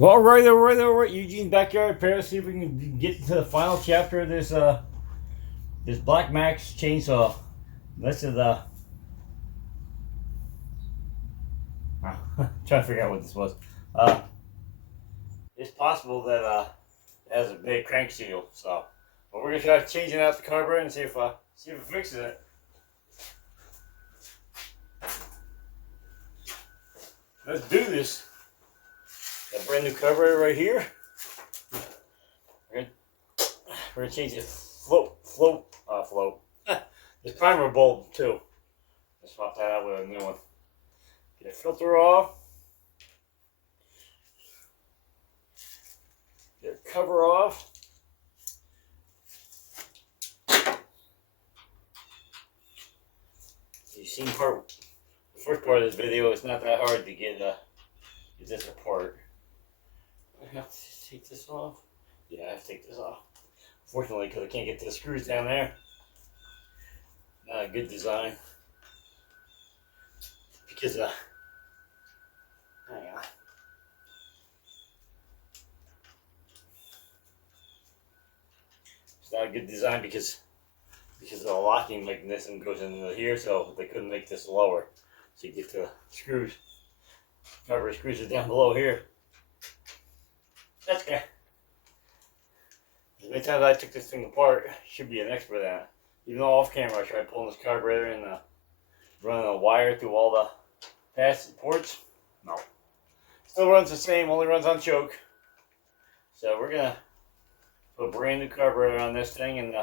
All right, all right, all right. Eugene's backyard repair. See if we can get to the final chapter of this Black Max chainsaw. This is trying to figure out what this was. Uh, it's possible that it has a big crank seal. So, but we're gonna try changing out the carburetor and see if it fixes it. Let's do this. Got a brand new carburetor right here. We're gonna change the float. This primer bulb too. Let's swap that out with a new one. Get the filter off. Get the cover off. You've seen the first part of this video. It's not that hard to get this apart. I have to take this off. Yeah, I have to take this off. Fortunately, because I can't get the screws down there. Not a good design. Because hang on. It's not a good design because the locking mechanism goes into here, so they couldn't make this lower. So you get the screws. Cover screws are down below here. That's okay. As many times I took this thing apart, should be an expert at it. Even though off camera I tried pulling this carburetor and running a wire through all the pass ports. No. Still runs the same, only runs on choke. So we're gonna put a brand new carburetor on this thing and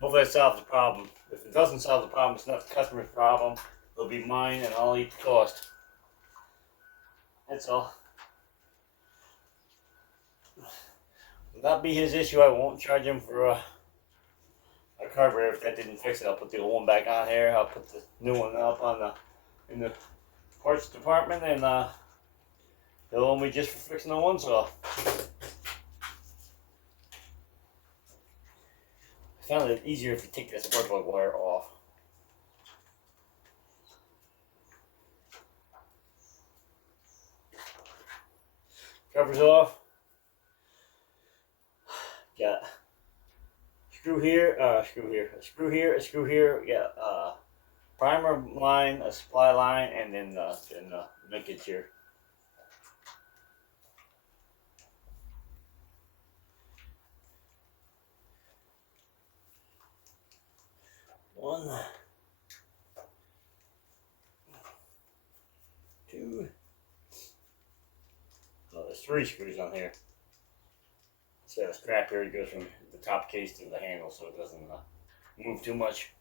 hopefully that solves the problem. If it doesn't solve the problem, it's not the customer's problem. It'll be mine and I'll eat the cost. That's all. Will not be his issue. I won't charge him for a carburetor if that didn't fix it. I'll put the old one back on here. I'll put the new one up in the parts department, and they'll owe me just for fixing the one saw. I found it easier if you take that spark plug wire off. Covers off. Got screw here, a screw here. We got primer line, a supply line, and then the linkage here. One, two. Oh, there's 3 screws on here. So the strap here goes from the top case to the handle, so it doesn't move too much.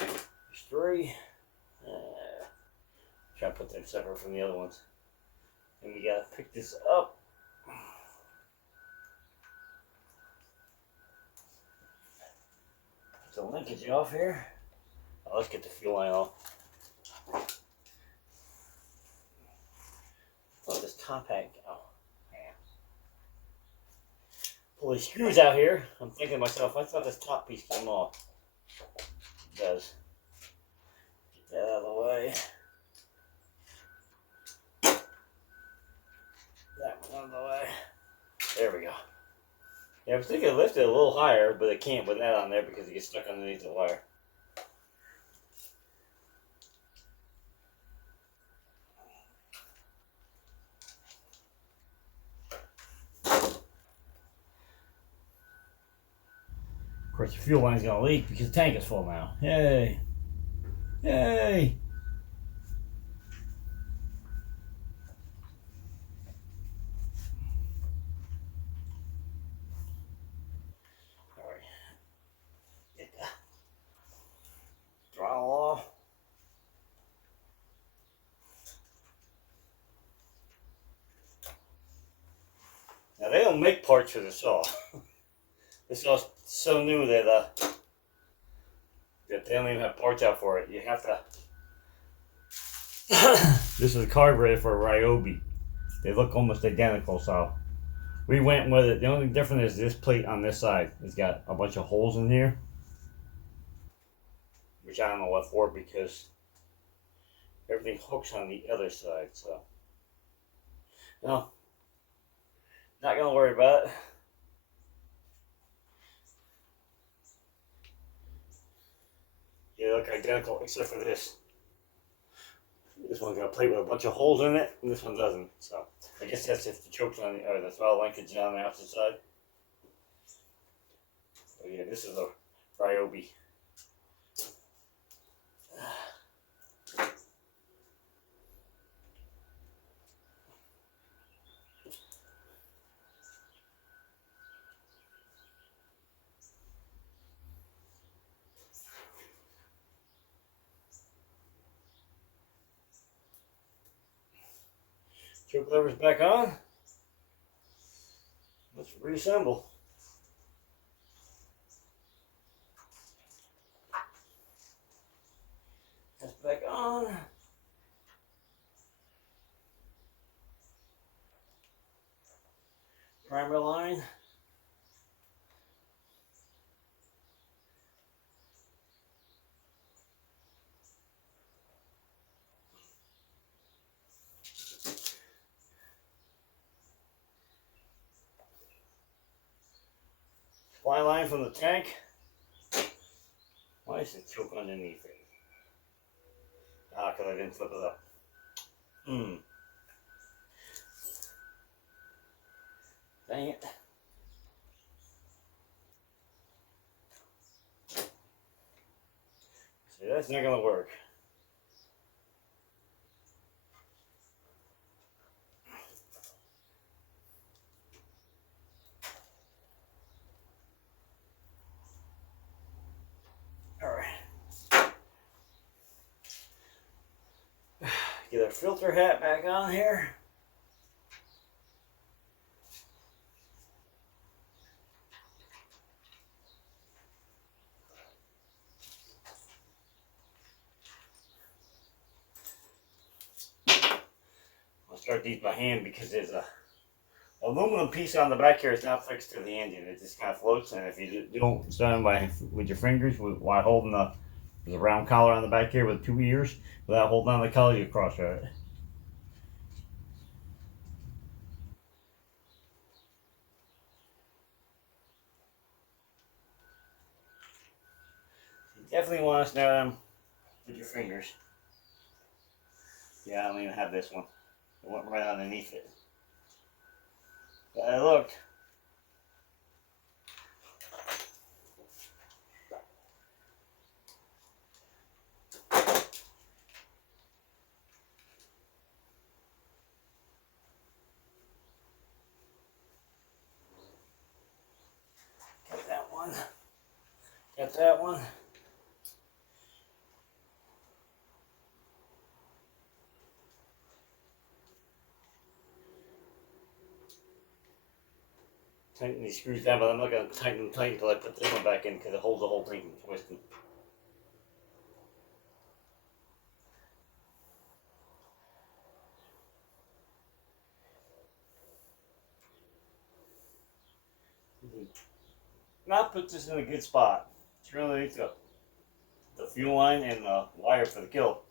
There's 3. Try to put them separate from the other ones. And we gotta pick this up. Put the linkage off here. Oh, let's get the fuel line off. Oh, this compact. Oh, man. Pull these screws out here. I'm thinking to myself, I thought this top piece came off. It does. Get that out of the way. That one out of the way. There we go. Yeah, I was thinking to lift it a little higher, but I can't with that on there because it gets stuck underneath the wire. Of course, the fuel line's gonna leak because the tank is full now. Yay! Yay! All right. Get the throttle off. Now they don't make parts for the saw. This saw's so new that they don't even have parts out for it. You have to. This is a carburetor for a Ryobi. They look almost identical, so we went with it. The only difference is this plate on this side. It's got a bunch of holes in here. which I don't know what for because everything hooks on the other side. So no, not gonna worry about it. They look identical except for this. This one's got a plate with a bunch of holes in it, and this one doesn't. So I guess that's if the choke's on the, or the throttle linkage on the opposite side. So yeah, this is a Ryobi. Choke lever's back on. Let's reassemble. That's back on. Primer line. Supply line from the tank. Why is the choke underneath it? Ah, because I didn't flip it up. Dang it. See, that's not going to work. Alright. Get our filter hat back on here. I'll start these by hand because there's a aluminum piece on the back here is not fixed to the engine. It just kind of floats, and if you don't start them by with your fingers while holding there's a round collar on the back here with 2 ears. Without holding on the collar, you cross it. You definitely want to snare them with your fingers. Yeah, I don't even have this one. It went right underneath it. But I looked. Got that one. Got that one. Tighten these screws down, but I'm not going to tighten them tight until I put this one back in because it holds the whole thing from twisting. Not put this in a good spot. It's really the fuel line and the wire for the kill.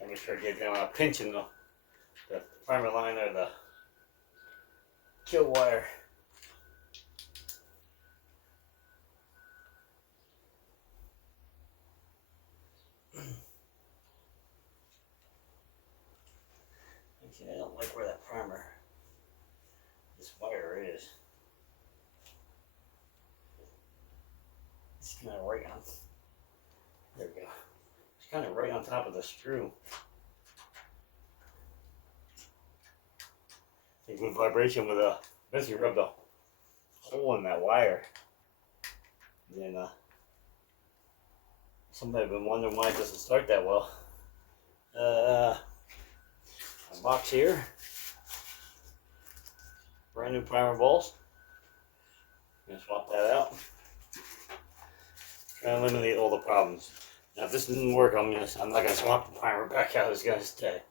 And make sure I get down a pinching the primer line or the kill wire. Actually, I don't like where that primer, this wire is. It's kind of right on, there we go. It's kind of right on top of the screw. A good vibration with a, basically rub the hole in that wire. And then somebody been wondering why it doesn't start that well. A box here. Brand new primer balls. gonna swap that out. Try to eliminate all the problems. Now, if this didn't work, I'm not gonna swap the primer back out. It's gonna stay.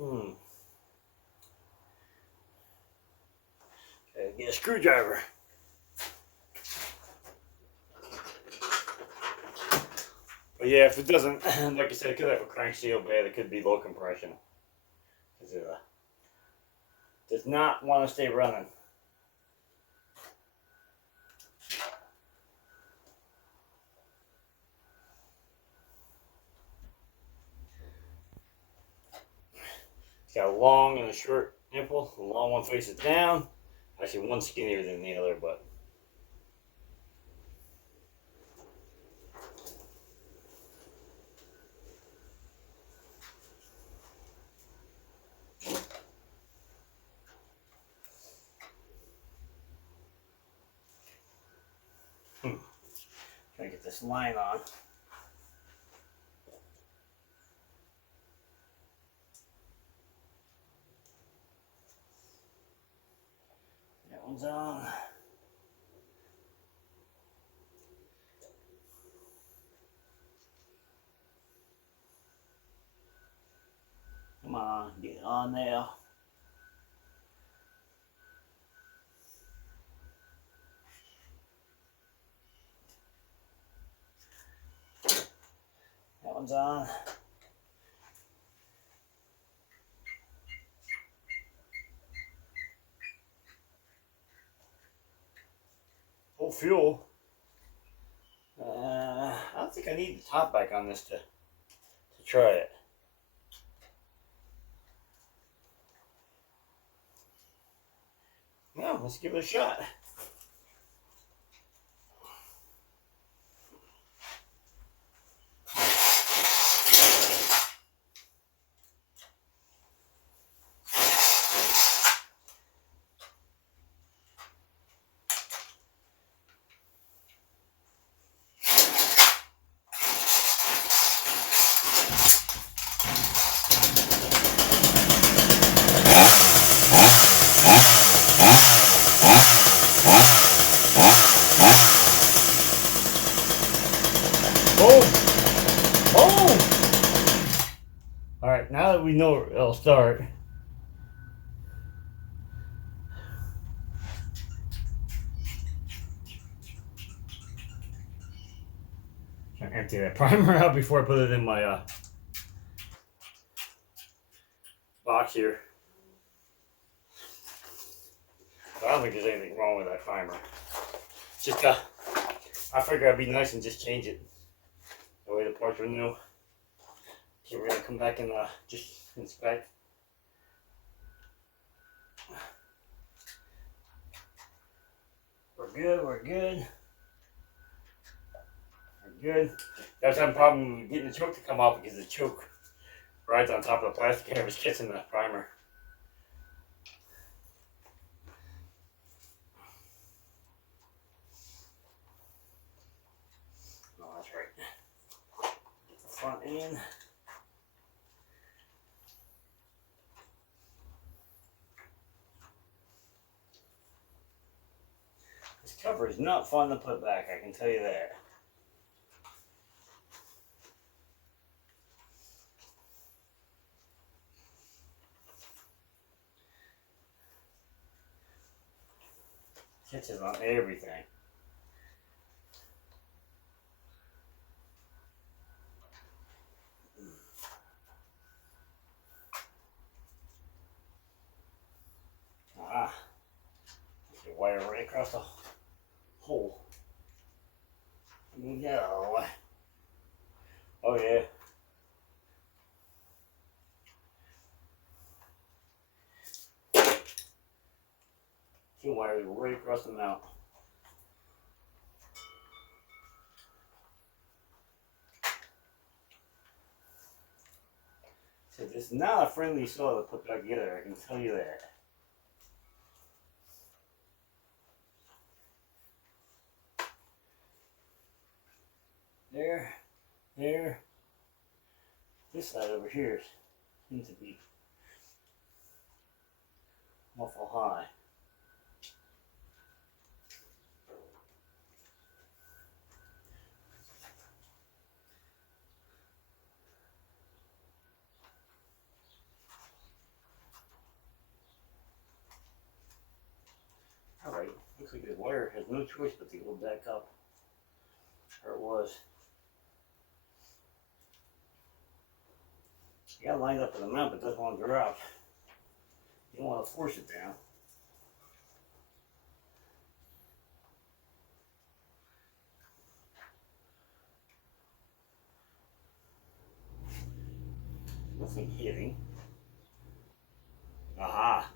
Okay, get a screwdriver. But yeah, if it doesn't, like I said, it could have a crank seal bad. It could be low compression. Because it does not want to stay running. It's got a long and a short nipple. The long one faces down. Actually, one's skinnier than the other, but. Trying to get this line on. That one's on. Come on, get on there. That one's on. Full fuel. I don't think I need the top back on this to try it. Well, let's give it a shot. Alright, now that we know it'll start. Try to empty that primer out before I put it in my box here. I don't think there's anything wrong with that primer. Just I figured it'd be nice and just change it. That way the parts are new. So we're gonna come back and just inspect. We're good, we're good. We're good. That's a problem with getting the choke to come off because the choke rides on top of the plastic and it's kissing the primer. Oh, that's right. Get the front in. This cover is not fun to put back, I can tell you that. Catches on everything. Ah, the wire right across the hole. No. Oh yeah. Two wires right across the mount. So this is not a friendly saw to put back together, I can tell you that. There. This side over here seems to be awful high. Alright, looks like the wire has no choice but to go back up. Or it was. You got it lined up in the mount, but it doesn't want to drop. You don't want to force it down. Nothing hitting. Aha!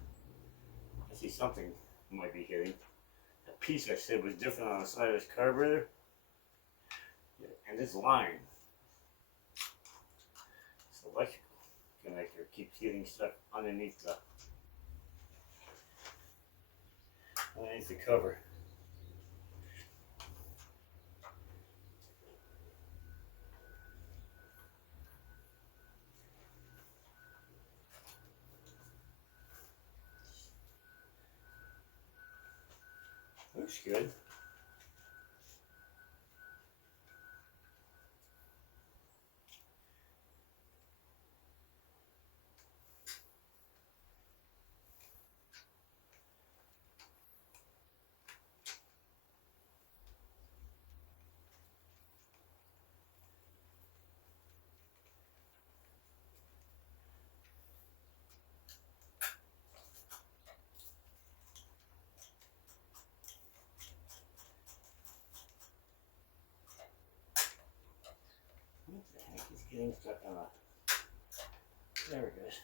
I see something might be hitting. That piece I said was different on the side of this carburetor. And this line, this electrical connector, keeps getting stuck underneath the cover. Looks good. What the heck is getting stuck on a... There it goes.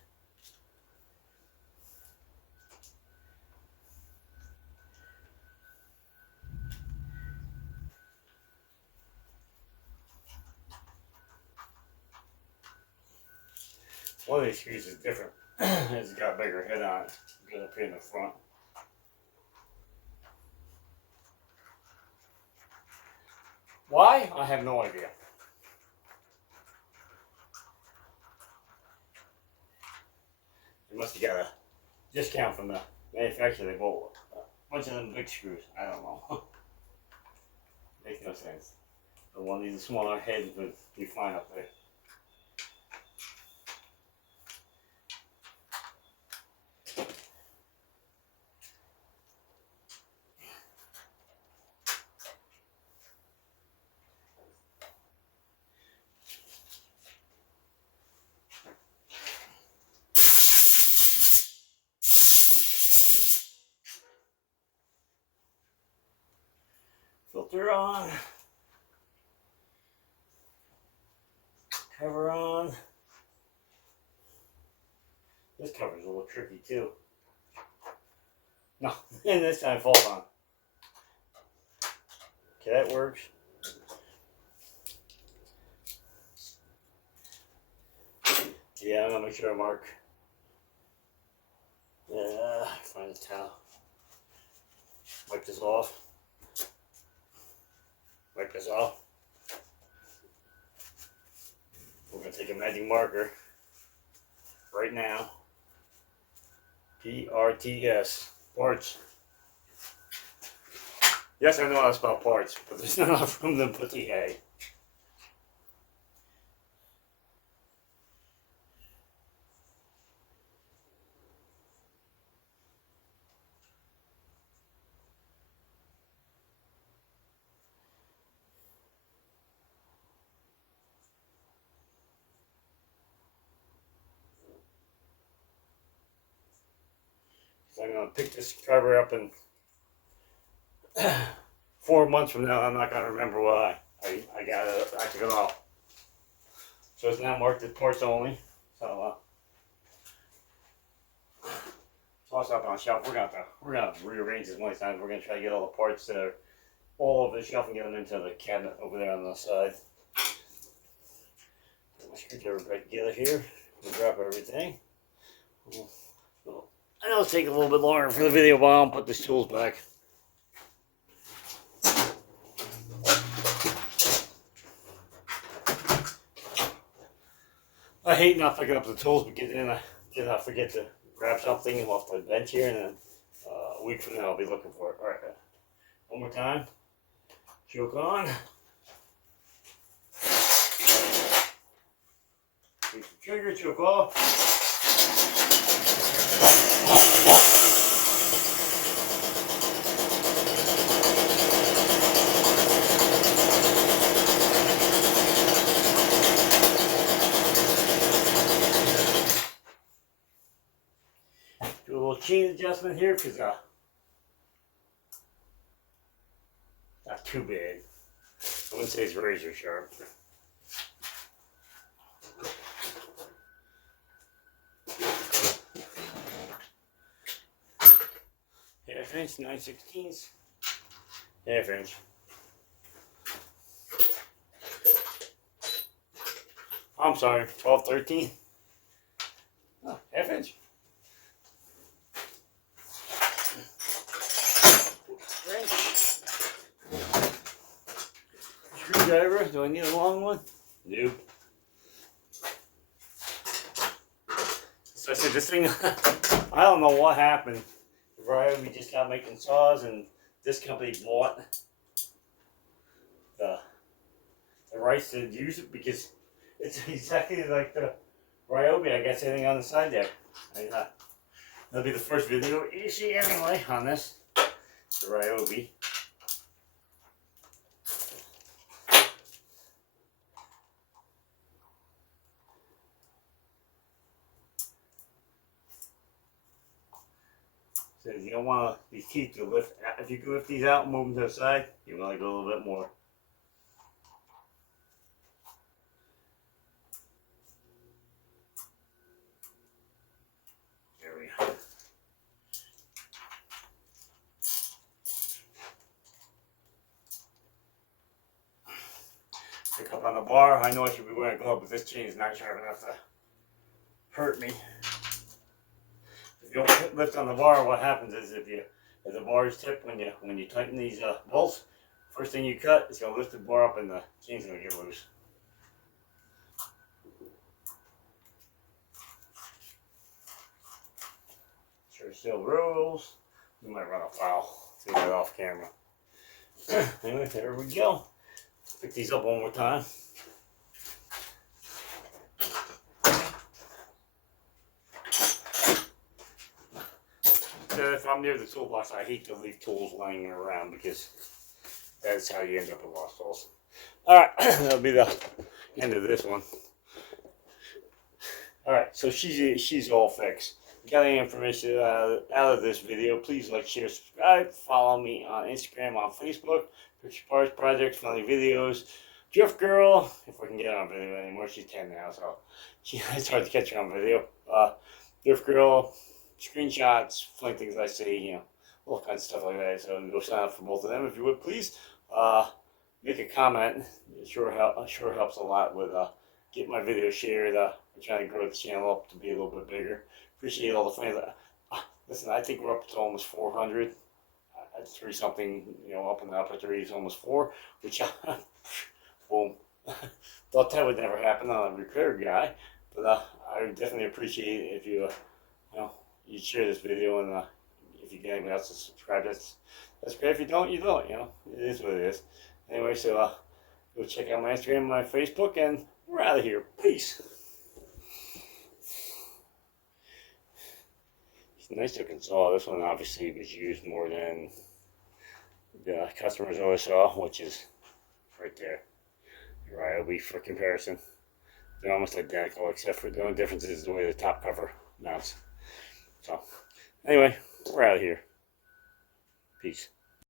One of these screws is different. It's got a bigger head on it. It goes up here in the front. Why? I have no idea. They must have got a discount from the manufacturer. They bought a bunch of them big screws. I don't know. Makes no sense. The one of these smaller heads would be fine up there. Filter on. Cover on. This cover's a little tricky too. No, and this time falls on. Okay, that works. Yeah, I'm gonna make sure I mark. Find a towel. Wipe this off. Wipe this off. We're going to take a magic marker right now. P-R-T-S. Parts. Yes, I know how to spell parts, but there's not enough room to put the A. So I'm going to pick this cover up and 4 months from now, I'm not going to remember why I took it off. So it's now marked as parts only. So toss up on the shelf. We're gonna rearrange this many times. We're gonna try to get all the parts that are all over the shelf and get them into the cabinet over there on the side. Put my screwdriver back together here. We'll drop everything. I know it's taking a little bit longer for the video, but I'll put these tools back. I hate not picking up the tools, but then I forget to grab something off the bench here, and then a week from now I'll be looking for it. All right, one more time. Choke on. Release the trigger, choke off. Do a little chain adjustment here because not too bad. I wouldn't say it's razor sharp. Half inch, 9/16. Half inch. I'm sorry, 12/13. Oh, half inch. Screwdriver, do I need a long one? Nope. So I said this thing, I don't know what happened. Right, we just got making saws, and this company bought the rights to use it because it's exactly like the Ryobi. I guess anything on the side there. That'll be the first video you see anyway on this. The Ryobi. So you don't want these teeth to lift. If you can lift these out and move them to the side, you want to go a little bit more. There we go. Pick up on the bar. I know I should be wearing a glove, but this chain is not sharp enough to hurt me. If you don't lift on the bar, what happens is if the bar is tipped when you tighten these bolts, first thing you cut is gonna lift the bar up and the chain's gonna get loose. Sure still rolls. We might run a foul. Do that off camera. Anyway, there we go. Pick these up one more time. If I'm near the toolbox, I hate to leave tools laying around because that's how you end up with lost tools. Alright, that'll be the end of this one. Alright, so she's all fixed. If you got any information out of this video, please like, share, subscribe. Follow me on Instagram, on Facebook. Picture Parts Projects, funny videos. Drift Girl, if I can get her on video anymore. She's 10 now, so it's hard to catch her on video. Drift Girl. Screenshots, funny things I see, all kinds of stuff like that. So go sign up for both of them if you would, please. Make a comment. It sure helps a lot with getting my video shared. I'm trying to grow the channel up to be a little bit bigger. Appreciate all the fans. Listen, I think we're up to almost 400. That's 3 something, up in the upper 3s, almost 4. Which, boom. Thought that would never happen on a repair guy, but I would definitely appreciate it if you, you share this video, and if you get anyone else to subscribe, that's great. If you don't, you don't. It is what it is. Anyway, so go check out my Instagram, my Facebook, and we're out of here. Peace. It's a nice looking saw. This one obviously was used more than the customers always saw, which is right there. Right, it'll be for comparison. They're almost identical, except for the only difference is the way the top cover mounts. So, anyway, we're out of here. Peace.